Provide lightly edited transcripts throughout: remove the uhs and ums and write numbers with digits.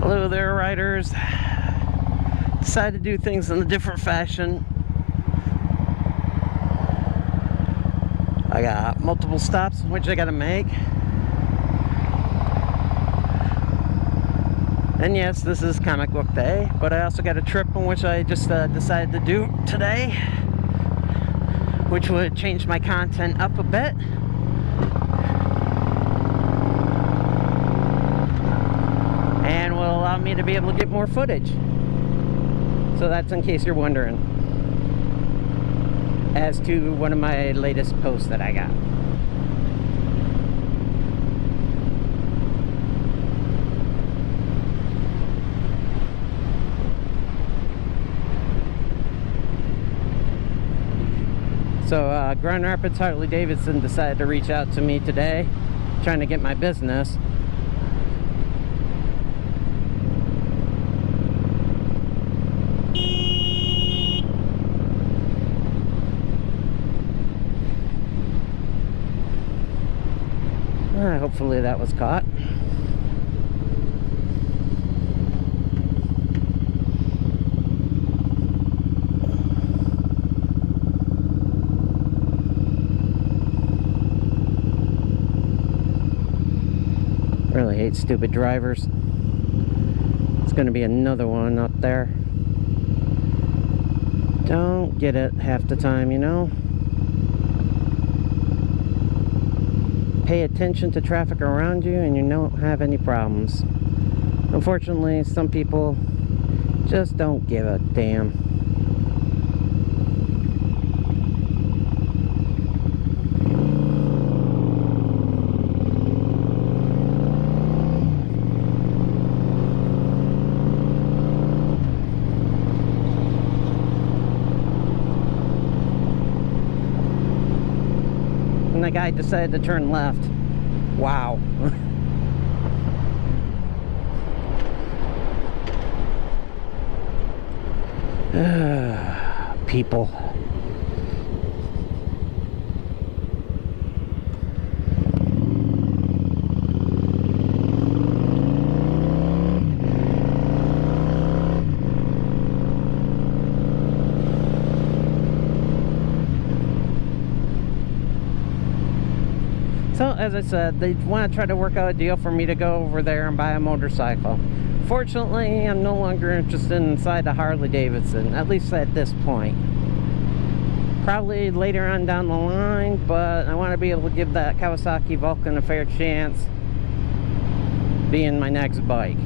Hello there, riders. Decided to do things in a different fashion. I got multiple stops which I gotta make. And yes, this is comic book day, but I also got a trip in which I just decided to do today, which would change my content up a bit. And will allow me to be able to get more footage. So that's in case you're wondering as to one of my latest posts that I got. So Grand Rapids Harley-Davidson decided to reach out to me today, trying to get my business. Hopefully that was caught. Really hate stupid drivers. It's going to be another one up there. Don't get it half the time, you know. Pay attention to traffic around you and you don't have any problems. Unfortunately, some people just don't give a damn. And the guy decided to turn left. Wow. People. So, as I said, they want to try to work out a deal for me to go over there and buy a motorcycle. Fortunately, I'm no longer interested inside the Harley-Davidson, at least at this point. Probably later on down the line, but I want to be able to give that Kawasaki Vulcan a fair chance being my next bike.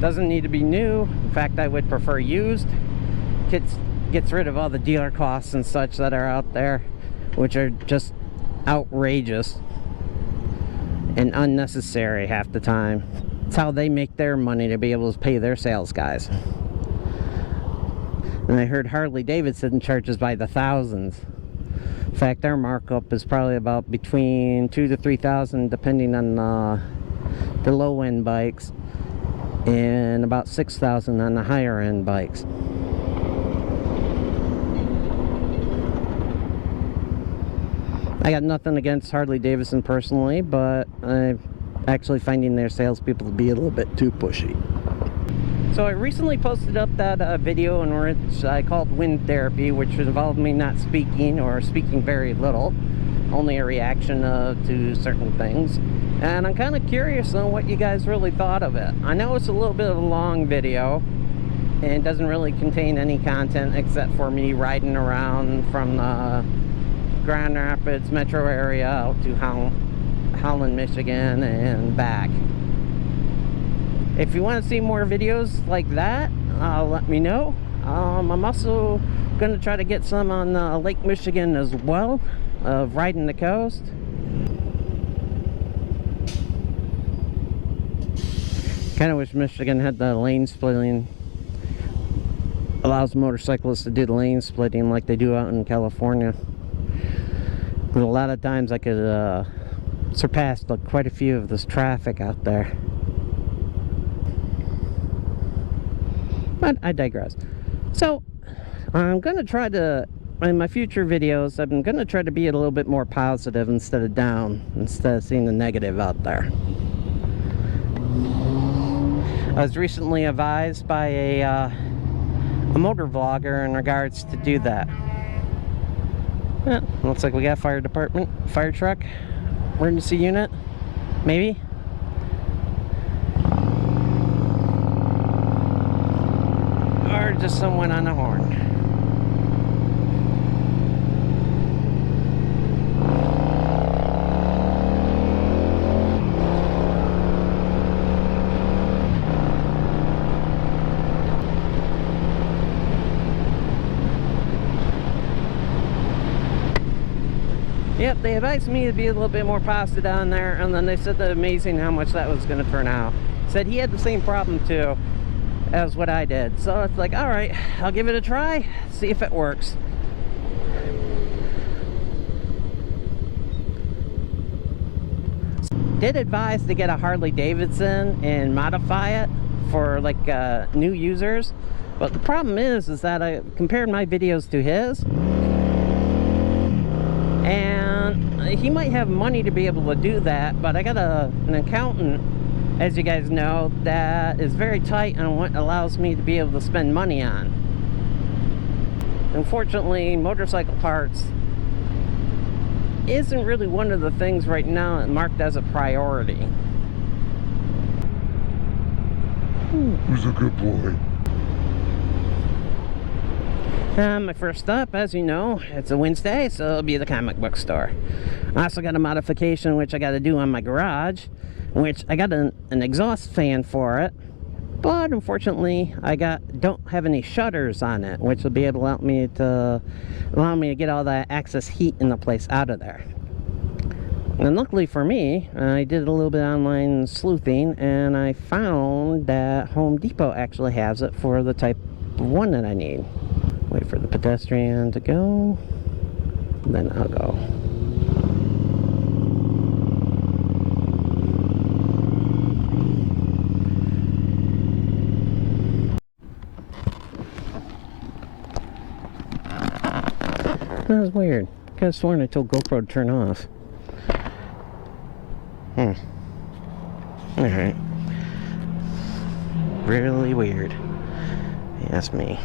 Doesn't need to be new. In fact, I would prefer used. Gets rid of all the dealer costs and such that are out there, which are just outrageous and unnecessary half the time. It's how they make their money to be able to pay their sales guys. And I heard Harley-Davidson charges by the thousands. In fact, their markup is probably about between $2,000 to $3,000 depending on the low-end bikes, and about $6,000 on the higher-end bikes. I got nothing against Harley-Davidson personally, but I'm actually finding their salespeople to be a little bit too pushy. So I recently posted up that video in which I called wind therapy, which involved me not speaking or speaking very little, only a reaction to certain things. And I'm kind of curious on what you guys really thought of it. I know it's a little bit of a long video and doesn't really contain any content except for me riding around from the Grand Rapids metro area out to Holland, Michigan and back. If you want to see more videos like that, let me know. I'm also going to try to get some on Lake Michigan as well, of riding the coast. Kind of wish Michigan had the lane splitting, allows motorcyclists to do the lane splitting like they do out in California. But a lot of times I could surpass quite a few of this traffic out there. But I digress. So I'm gonna try to, in my future videos, I'm gonna try to be a little bit more positive instead of down, instead of seeing the negative out there. I was recently advised by a Motovlogger in regards to do that. Yeah, looks like we got fire department, fire truck, emergency unit, maybe. Or just someone on a horn. Yep, they advised me to be a little bit more positive down there, and then they said that amazing how much that was going to turn out. Said he had the same problem too as what I did. So it's like, alright, I'll give it a try, see if it works. Did advise to get a Harley Davidson and modify it for like new users. But the problem is that I compared my videos to his. And he might have money to be able to do that, but I got an accountant, as you guys know, that is very tight on what allows me to be able to spend money on. Unfortunately, motorcycle parts isn't really one of the things right now marked as a priority. Who's a good boy? My first stop, as you know, it's a Wednesday, so it'll be the comic book store. I also got a modification which I got to do on my garage, which I got an exhaust fan for it, but unfortunately I don't have any shutters on it, which will be able to allow me to get all that excess heat in the place out of there. And luckily for me, I did a little bit of online sleuthing, and I found that Home Depot actually has it for the type of one that I need. Wait for the pedestrian to go, then I'll go. That was weird. I could have sworn I told GoPro to turn off. Alright. Really weird. That's me.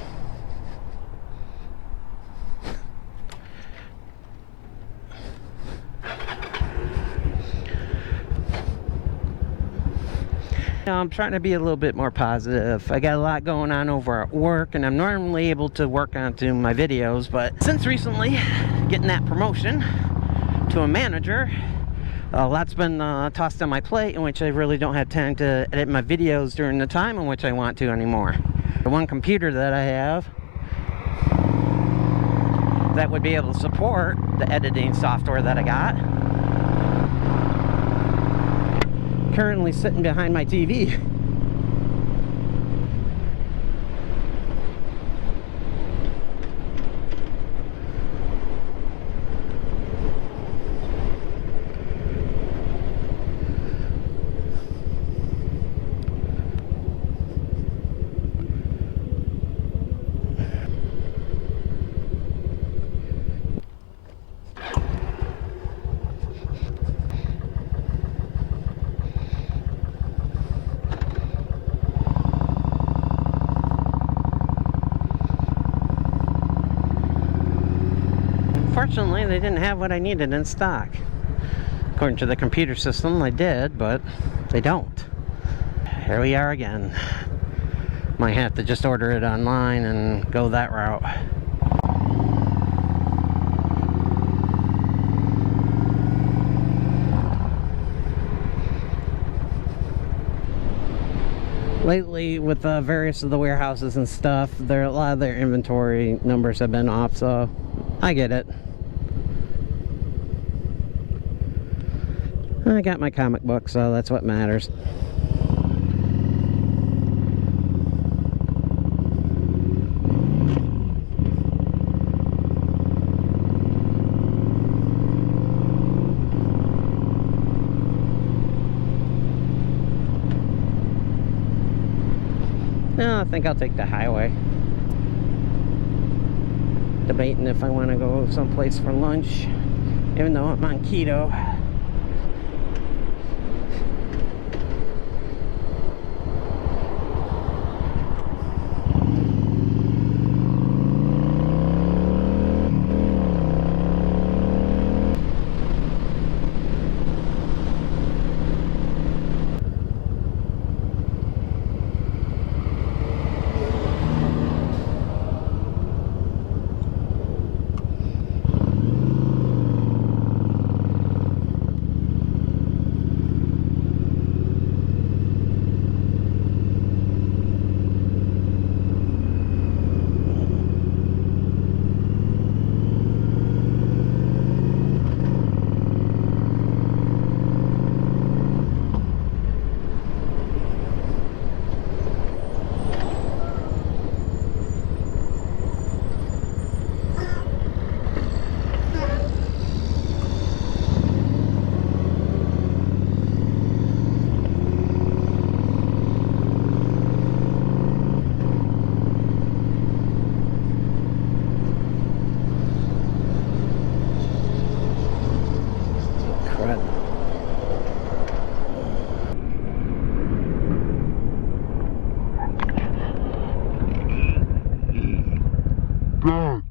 I'm trying to be a little bit more positive. I got a lot going on over at work, and I'm normally able to work onto my videos, but since recently getting that promotion to a manager, a lot's been tossed on my plate, in which I really don't have time to edit my videos during the time in which I want to anymore. The one computer that I have that would be able to support the editing software that I got currently sitting behind my TV. Unfortunately, they didn't have what I needed in stock. According to the computer system, they did, but they don't. Here we are again. Might have to just order it online and go that route. Lately, with various of the warehouses and stuff, a lot of their inventory numbers have been off, so I get it. I got my comic book, so that's what matters. No, I think I'll take the highway. debating if I want to go someplace for lunch, even though I'm on keto. Dad,